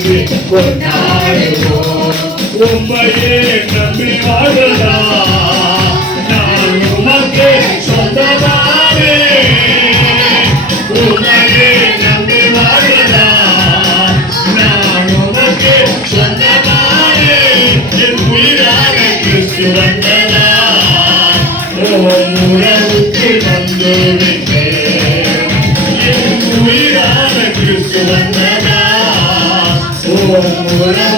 பொழுது கொண்டாடுவோம் உண்மையே நம்பி வாழலாம் நான் உமக்கே சொந்தமானே உண்மையே நம்பி என் உயிரான கிறிஸ்து வந்ததா Morando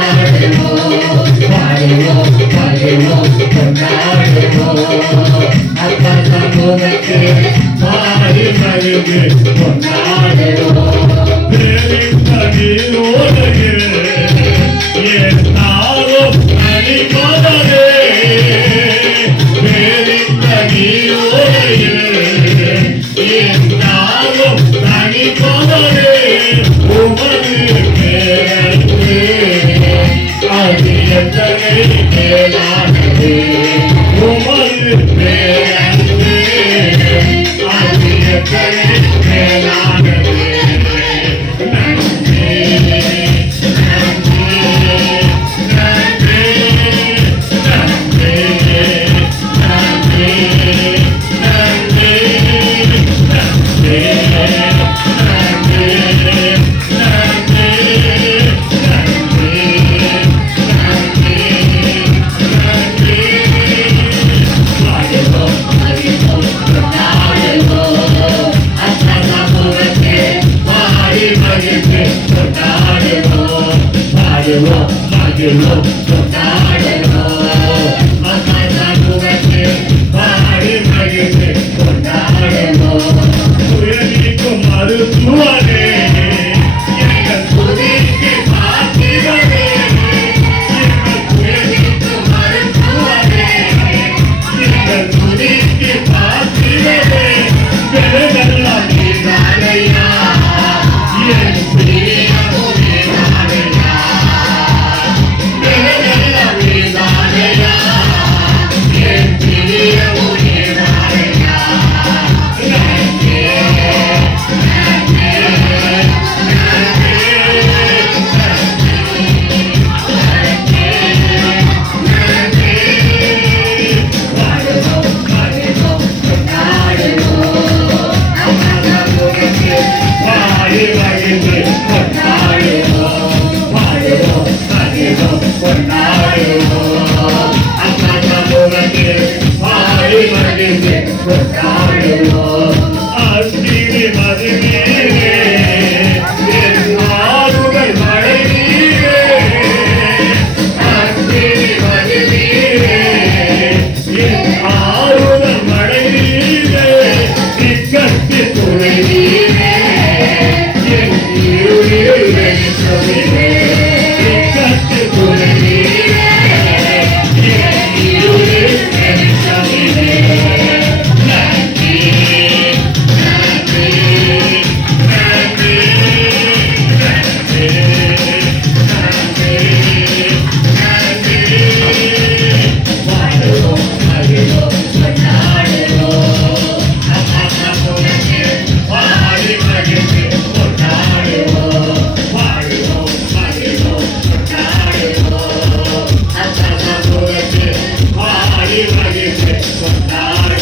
you.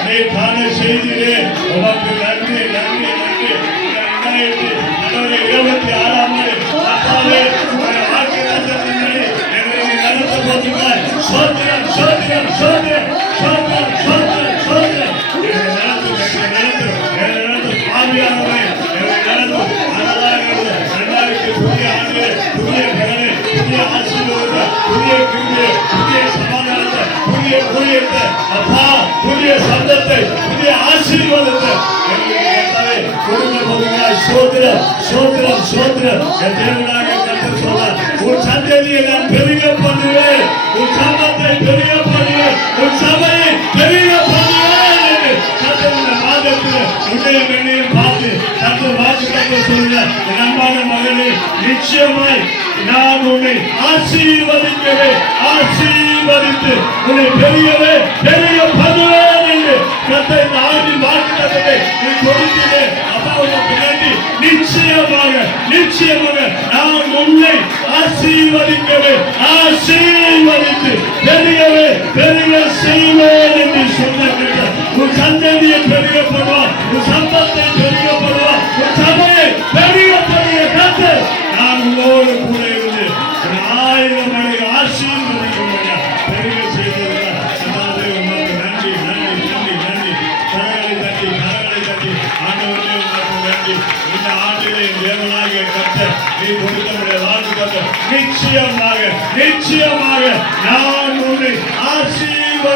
கர்த்தர் நீ தானே செய்தீரே உமக்கு நன்றி நன்றி நன்றி இரண்டாயிரத்தி ஆண்டவரே இருபத்தி ஆறாம் ஆண்டு கர்த்தாவே உடைய வாக்குத்தத்தத்தின்படி எங்களை நீ நடத்த போகிறாய் சோத்திரம் சோத்திரம் சோத்திரம் சோத்திரம் சோத்திரம் சோத்திரம் எங்களை நடத்தும் எங்களை நடத்தும் எங்களை நடத்தும் ஆவியானவரே எங்களை நடத்தும் அனலாகிறது இரண்டாயிரத்தி புதிய ஆண்டு புதிய பலனை புதிய ஆசீர்வாதத்தை ஊழியத்தை அப்பா புதிய சந்தத்தை புதிய ஆசீர்வாதத்தை. கொடுக்க போகிறாய் சோத்திரம் சோத்திரம் சோத்திரம். என் தேவனாக கற்று சொல்றார்? உன் சந்ததியை நான் பெருக பண்ணுவேன். உன் சம்பத்தை பெருக பண்ணுவேன். உன் சபையை பெருக பண்ணுவேன். மாதத்தில் உன்னைய வெண்ணையும் பார்த்து தங்கள் வாக்குத்தத்தை சொல்லுங்க என் அன்பான நிச்சயமாய் நான் உன்னை ஆசீர்வதிக்கவே ஆசீர்வதித்து உன்னை பெரியவே பெரிய பண்ணுவேன் என்று கத்தை இந்த ஆண்டின் வாக்குத்தத்தை நீ கொடுத்ததே அப்பாவுக்கு நிச்சயமாக நிச்சயமாக நான் உன்னை ஆசீர்வதிக்கவே ஆசீர்வதித்து பெரியவே பெரிய செய்வேன் என்று சொன்ன உன் சந்ததியை பெரிய பண்ணுவார் உன் சம்பத்தை பெரிய பண்ணுவார் உன் சபையை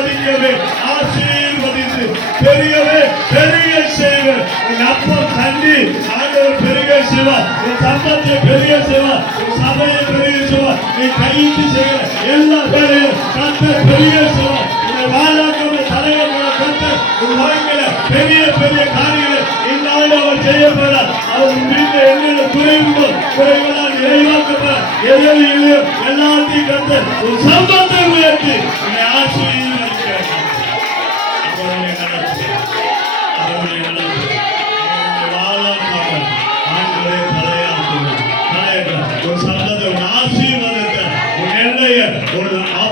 ஆசீர்வதிக்கவே ஆசீர்வதித்து பெரியவே பெரிய செய்வேன் உன் அப்பம் தண்ணி ஆண்டவர் பெரிய செய்வார் உன் சம்பத்தை பெரிய செய்வார் உன் சபையை பெரிய செய்வார் நீ கையிட்டு செய்கிற எல்லா பேரையும் கர்த்தர் பெரிய செய்வார் உன்னை வாழாக்கிற தலைவர்களை கர்த்தர் உன் வாழ்க்கையில பெரிய பெரிய காரியங்களை இந்நாள் அவர் செய்ய அவர் உன் வீட்டில் என்னென்ன குறைவுகளோ குறைகளால் நிறைவாக்கப்பட எதுவும் எல்லாத்தையும் கத்த உன் சம்பத்தை உயர்த்தி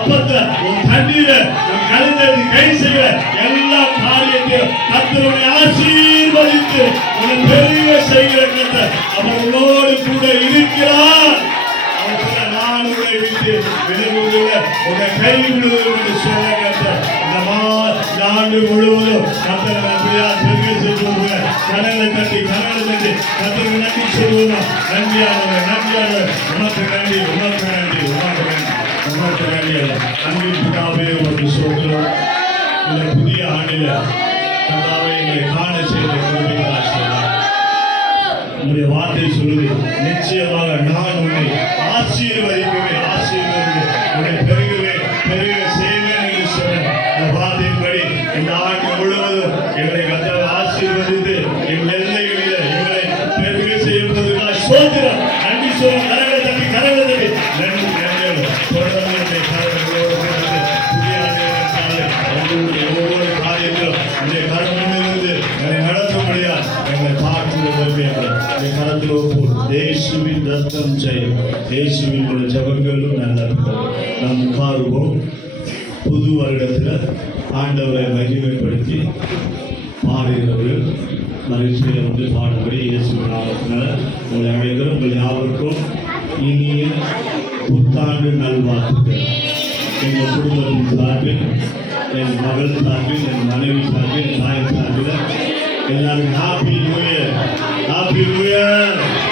அப்பத்தை உன் தண்ணீரை உன் கழுந்தடி கை செய்ய எல்லா காரியத்தையும் கத்தருடைய ஆசீர்வதித்து உன் பெரிய செய்கிற கத்த அவர் உன்னோடு கூட இருக்கிறார். அவர் சொல்ல, நான் உங்களை விட்டு விலகுவதில்லை. உங்களை கை என்று சொல்ல கத்தர் இந்த ஆண்டு முழுவதும் பெருமை நன்றி நன்றியானவர் நன்றியானவர். உனக்கு நன்றி உனக்கு நன்றி உனக்கு நன்றி உனக்கு பிதாவே உனக்கு சொல்கிறோம் இந்த புதிய ஆண்டில கதாவை எங்களை காண செய்த உங்களுடைய வார்த்தை சொல்லுது நிச்சயமாக நான் உன்னை ஆசீர்வதிக்கவே ஆசீர்வதிக்குவேன் உன்னை பெருகுவேன் கரத்தில் ஒப்பு இயேசுவின் ரத்தம் செய்யும் இயேசுவின் உள்ள ஜபங்களும் நல்லது நாம் உட்காருவோம் புது வருடத்தில் ஆண்டவரை மகிமைப்படுத்தி பாடுகிறவர்கள் மகிழ்ச்சியில் வந்து பாடும்படி இயேசு நாமத்தினால உங்களை அழைக்கிறோம் உங்கள் யாவருக்கும் இனிய புத்தாண்டு நல்வாழ்த்துக்கள் எங்கள் குடும்பத்தின் சார்பில் என் மகள் சார்பில் என் மனைவி சார்பில் என் தாய் சார்பில் எல்லாரும் happy new year Happy New Year!